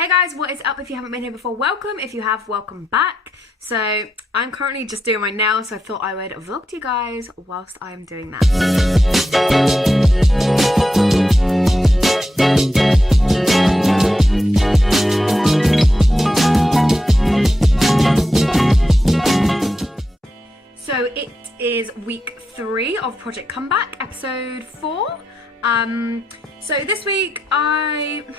Hey guys, what is up? If you haven't been here before, welcome. If you have, welcome back. So I'm currently just doing my nails, so I thought I would vlog to you guys whilst I'm doing that. So it is week 3 of Project Comeback, episode 4. So this week I've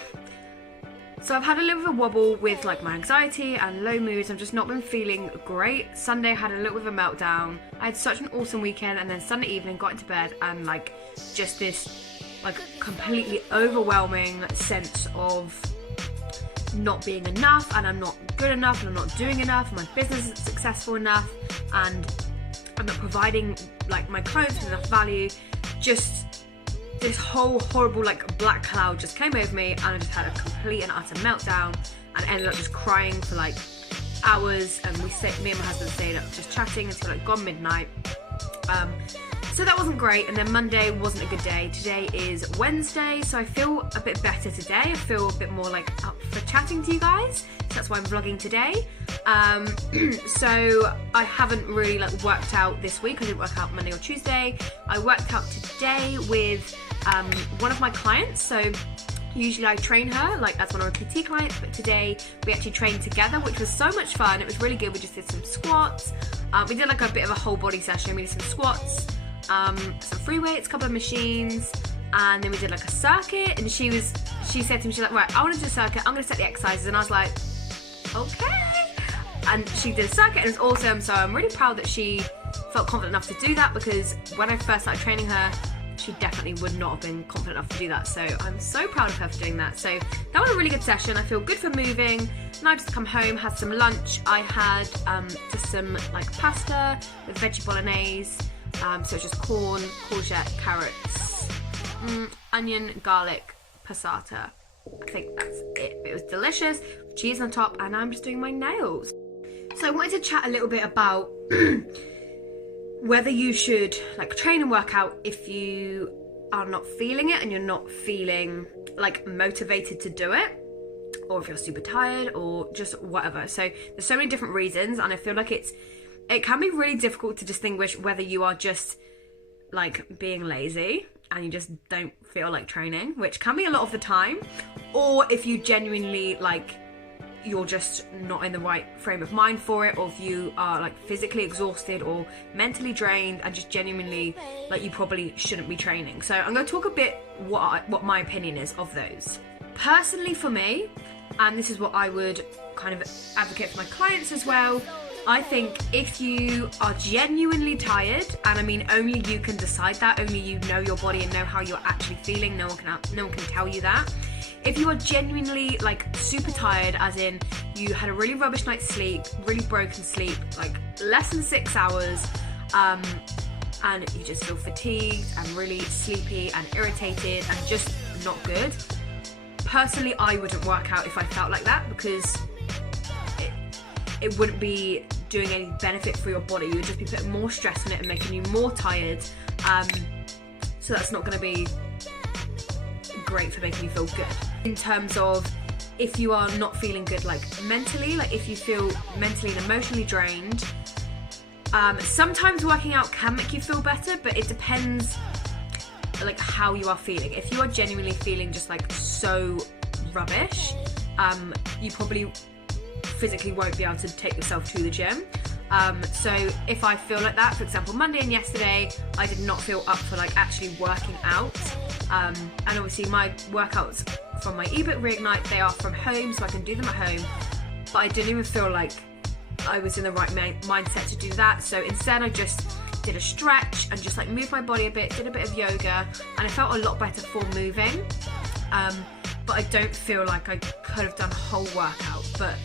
had a little bit of a wobble with like my anxiety and low moods. I've just not been feeling great. Sunday I had a little bit of a meltdown. I had such an awesome weekend, and then Sunday evening got into bed and like just this like completely overwhelming sense of not being enough, and I'm not good enough, and I'm not doing enough, and my business isn't successful enough, and I'm not providing like my clients with enough value. Just this whole horrible like black cloud just came over me, and I just had a complete and utter meltdown and ended up just crying for like hours. And me and my husband stayed up just chatting until like gone midnight. So that wasn't great. And then Monday wasn't a good day. Today is Wednesday, so I feel a bit better today. I feel a bit more like up for chatting to you guys, so that's why I'm vlogging today. So I haven't really like worked out this week. I didn't work out Monday or Tuesday. I worked out today with one of my clients. So usually I train her like as one of our PT clients, but today we actually trained together, which was so much fun. It was really good. We just did some squats. We did like a bit of a whole body session. We did some squats, some free weights, a couple of machines, and then we did like a circuit. And she said to me, she's like, right, I want to do a circuit, I'm going to set the exercises. And I was like, okay. And she did a circuit and it was awesome. So I'm really proud that she felt confident enough to do that, because when I first started training her, she definitely would not have been confident enough to do that. So I'm so proud of her for doing that. So that was a really good session. I feel good for moving. Now I just come home, had some lunch. I had just some like pasta with veggie bolognese. So it's just corn, courgette, carrots, onion, garlic, passata. I think that's it. It was delicious. Cheese on top, and I'm just doing my nails. So I wanted to chat a little bit about whether you should like train and work out if you are not feeling it and you're not feeling like motivated to do it, or if you're super tired, or just whatever. So there's so many different reasons, and I feel like it can be really difficult to distinguish whether you are just like being lazy and you just don't feel like training, which can be a lot of the time, or if you genuinely like you're just not in the right frame of mind for it, or if you are like physically exhausted or mentally drained and just genuinely like you probably shouldn't be training. So I'm going to talk a bit what my opinion is of those. Personally for me, and this is what I would kind of advocate for my clients as well, I think if you are genuinely tired, and I mean only you can decide that, only you know your body and know how you're actually feeling, no one can tell you that. If you are genuinely like super tired, as in you had a really rubbish night's sleep, really broken sleep, like less than 6 hours, and you just feel fatigued and really sleepy and irritated and just not good, personally I wouldn't work out if I felt like that, because it wouldn't be doing any benefit for your body. You would just be putting more stress on it and making you more tired. So that's not going to be great for making you feel good. In terms of if you are not feeling good like mentally, like if you feel mentally and emotionally drained, sometimes working out can make you feel better, but it depends like how you are feeling. If you are genuinely feeling just like so rubbish, you probably physically won't be able to take yourself to the gym. So if I feel like that, for example, Monday and yesterday, I did not feel up for like actually working out. And obviously my workouts from my eBook Reignite, they are from home, so I can do them at home. But I didn't even feel like I was in the right mindset to do that. So instead I just did a stretch and just like moved my body a bit, did a bit of yoga, and I felt a lot better for moving. But I don't feel like I could have done a whole workout. But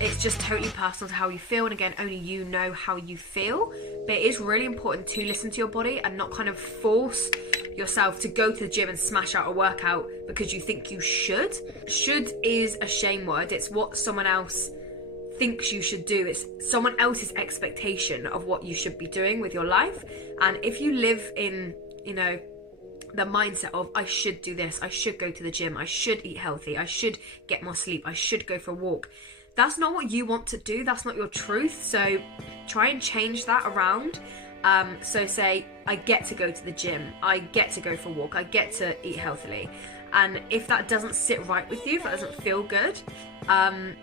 it's just totally personal to how you feel, and again, only you know how you feel. But it is really important to listen to your body and not kind of force yourself to go to the gym and smash out a workout because you think you should. Should is a shame word. It's what someone else thinks you should do. It's someone else's expectation of what you should be doing with your life. And if you live in, you know, the mindset of I should do this, I should go to the gym, I should eat healthy, I should get more sleep, I should go for a walk. That's not what you want to do, that's not your truth. So try and change that around. So say, I get to go to the gym, I get to go for a walk, I get to eat healthily. And if that doesn't sit right with you, if that doesn't feel good, then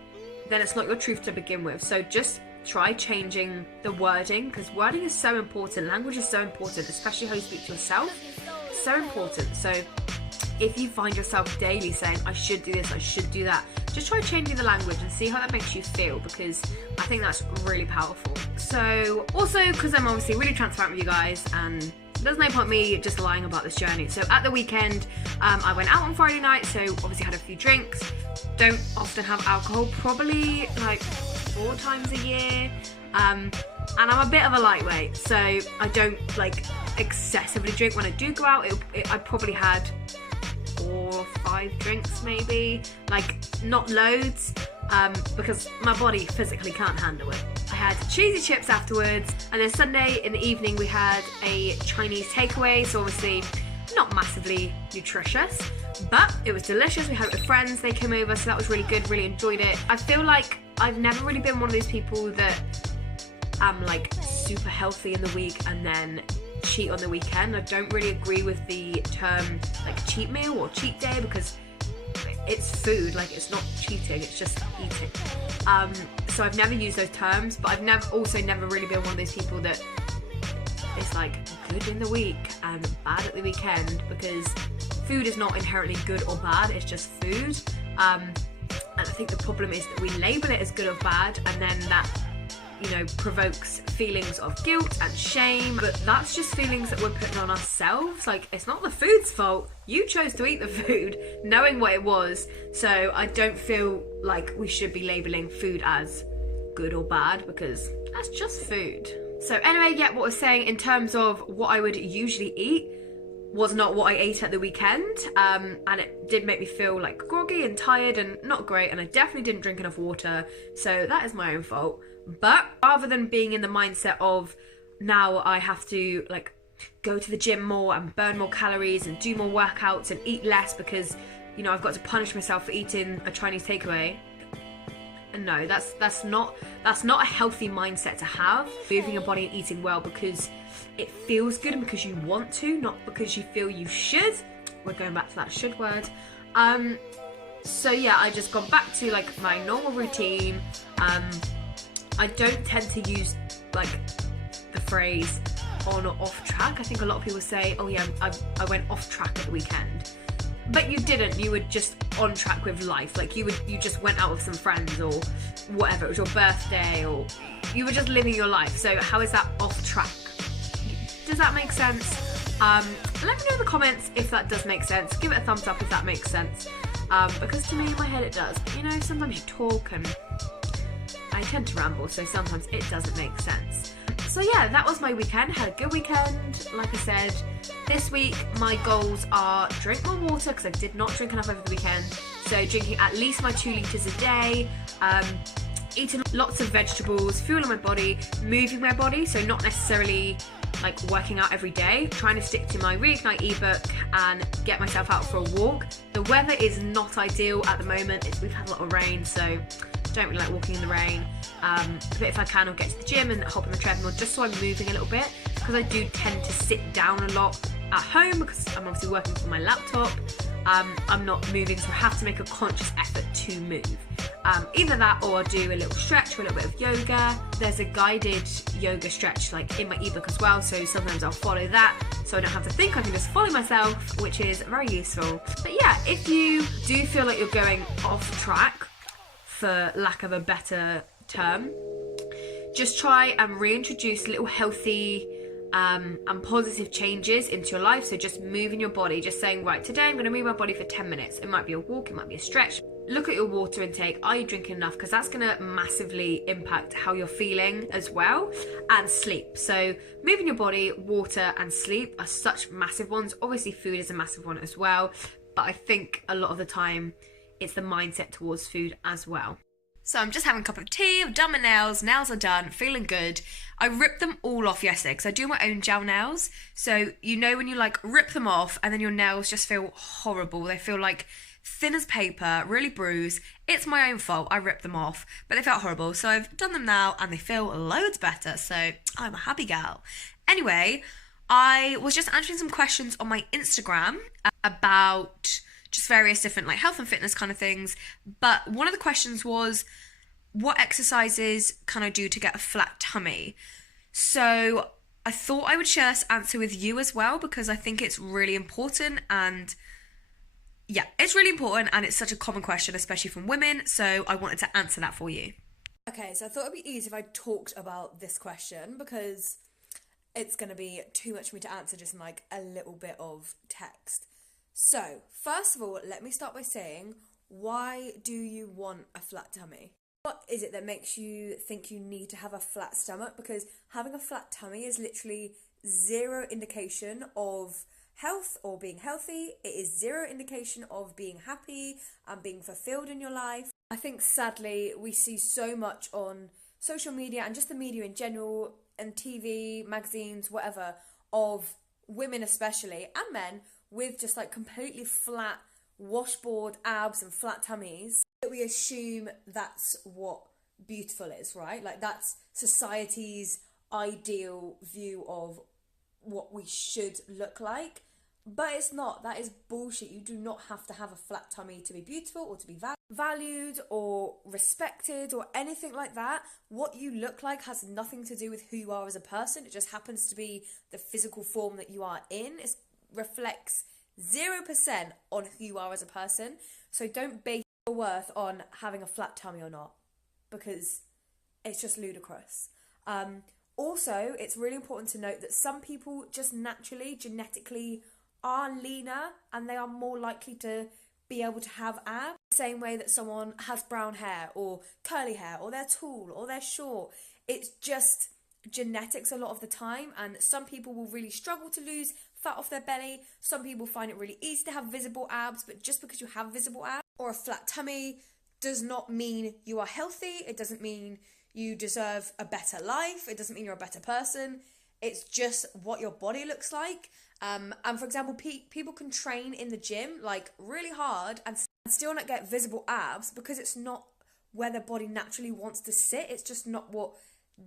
it's not your truth to begin with. So just try changing the wording, because wording is so important. Language is so important, especially how you speak to yourself. It's so important. So if you find yourself daily saying, I should do this, I should do that, just try changing the language and see how that makes you feel, because I think that's really powerful. So also, because I'm obviously really transparent with you guys, and there's no point me just lying about this journey. So at the weekend, I went out on Friday night, so obviously had a few drinks. Don't often have alcohol, probably like 4 times a year. And I'm a bit of a lightweight, so I don't like excessively drink. When I do go out, I probably had 4 or 5 drinks maybe, like not loads, because my body physically can't handle it. I had cheesy chips afterwards, and then Sunday in the evening we had a Chinese takeaway, so obviously not massively nutritious, but it was delicious. We had it with friends, they came over, so that was really good, really enjoyed it. I feel like I've never really been one of those people that am like super healthy in the week and then cheat on the weekend. I don't really agree with the term like cheat meal or cheat day, because it's food, like it's not cheating, it's just eating. So I've never used those terms, but I've never really been one of those people that is like good in the week and bad at the weekend, because food is not inherently good or bad, it's just food. And I think the problem is that we label it as good or bad, and then that, you know, provokes feelings of guilt and shame, but that's just feelings that we're putting on ourselves. Like, it's not the food's fault, you chose to eat the food knowing what it was. So I don't feel like we should be labeling food as good or bad, because that's just food. So anyway, yeah, what I was saying in terms of what I would usually eat was not what I ate at the weekend, and it did make me feel like groggy and tired and not great, and I definitely didn't drink enough water, so that is my own fault. But rather than being in the mindset of now I have to like go to the gym more and burn more calories and do more workouts and eat less because, you know, I've got to punish myself for eating a Chinese takeaway. And no, that's not a healthy mindset to have. Moving your body and eating well because it feels good and because you want to, not because you feel you should. We're going back to that should word. So yeah, I just gone back to like my normal routine. I don't tend to use like the phrase on or off track. I think a lot of people say, oh yeah, I went off track at the weekend. But you didn't, you were just on track with life. Like you just went out with some friends or whatever, it was your birthday, or you were just living your life. So how is that off track? Does that make sense? Let me know in the comments if that does make sense. Give it a thumbs up if that makes sense. Because to me, in my head it does. But you know, sometimes you talk and I tend to ramble, so sometimes it doesn't make sense. So yeah, that was my weekend. Had a good weekend. Like I said, this week my goals are drink more water, because I did not drink enough over the weekend. So drinking at least my 2 litres a day, eating lots of vegetables, fueling my body, moving my body, so not necessarily like working out every day, trying to stick to my Reignite ebook and get myself out for a walk. The weather is not ideal at the moment. We've had a lot of rain, so don't really like walking in the rain. But if I can, I'll get to the gym and hop on the treadmill just so I'm moving a little bit, because I do tend to sit down a lot at home because I'm obviously working from my laptop. I'm not moving, so I have to make a conscious effort to move. Either that or I'll do a little stretch or a little bit of yoga. There's a guided yoga stretch like in my ebook as well, so sometimes I'll follow that so I don't have to think, I can just follow myself, which is very useful. But yeah, if you do feel like you're going off track, for lack of a better term, just try and reintroduce little healthy and positive changes into your life. So just moving your body, just saying, right, today I'm going to move my body for 10 minutes. It might be a walk, it might be a stretch. Look at your water intake. Are you drinking enough? Because that's going to massively impact how you're feeling as well. And sleep. So moving your body, water and sleep are such massive ones. Obviously food is a massive one as well, but I think a lot of the time it's the mindset towards food as well. So I'm just having a cup of tea, I've done my nails are done, feeling good. I ripped them all off yesterday because I do my own gel nails. So you know when you like rip them off and then your nails just feel horrible. They feel like thin as paper, really bruised. It's my own fault, I ripped them off, but they felt horrible. So I've done them now and they feel loads better. So I'm a happy gal. Anyway, I was just answering some questions on my Instagram about just various different like health and fitness kind of things. But one of the questions was, what exercises can I do to get a flat tummy? So I thought I would share this answer with you as well because I think it's really important, and yeah, it's really important and it's such a common question, especially from women. So I wanted to answer that for you. Okay, so I thought it'd be easy if I talked about this question because it's going to be too much for me to answer just in like a little bit of text. So, first of all, let me start by saying, why do you want a flat tummy? What is it that makes you think you need to have a flat stomach? Because having a flat tummy is literally zero indication of health or being healthy. It is zero indication of being happy and being fulfilled in your life. I think sadly we see so much on social media and just the media in general and TV, magazines, whatever, of women especially and men with just like completely flat washboard abs and flat tummies, that we assume that's what beautiful is, right? Like that's society's ideal view of what we should look like. But it's not. That is bullshit. You do not have to have a flat tummy to be beautiful or to be valued or respected or anything like that. What you look like has nothing to do with who you are as a person. It just happens to be the physical form that you are in. It reflects 0% on who you are as a person. So don't base your worth on having a flat tummy or not, because it's just ludicrous. Also, it's really important to note that some people just naturally, genetically are leaner and they are more likely to be able to have abs. The same way that someone has brown hair or curly hair or they're tall or they're short. It's just genetics a lot of the time, and some people will really struggle to lose fat off their belly. Some people find it really easy to have visible abs, but just because you have visible abs or a flat tummy does not mean you are healthy. It doesn't mean you deserve a better life. It doesn't mean you're a better person. It's just what your body looks like. And for example, people can train in the gym like really hard and still not get visible abs because it's not where their body naturally wants to sit. It's just not what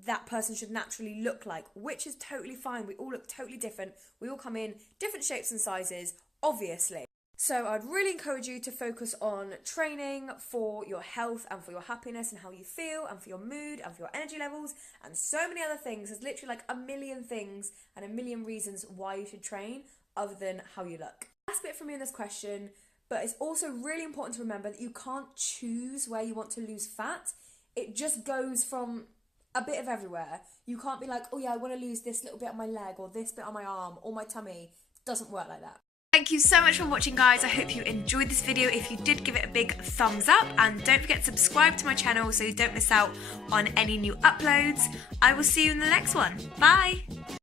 that person should naturally look like, which is totally fine. We all look totally different. We all come in different shapes and sizes, obviously. So I'd really encourage you to focus on training for your health and for your happiness and how you feel and for your mood and for your energy levels and so many other things. There's literally like a million things and a million reasons why you should train other than how you look. Last bit from me in this question, but it's also really important to remember that you can't choose where you want to lose fat. It just goes from a bit of everywhere. You can't be like, oh yeah, I want to lose this little bit on my leg or this bit on my arm or my tummy. It doesn't work like that. Thank you so much for watching, guys. I hope you enjoyed this video. If you did, give it a big thumbs up and don't forget to subscribe to my channel so you don't miss out on any new uploads. I will see you in the next one. Bye!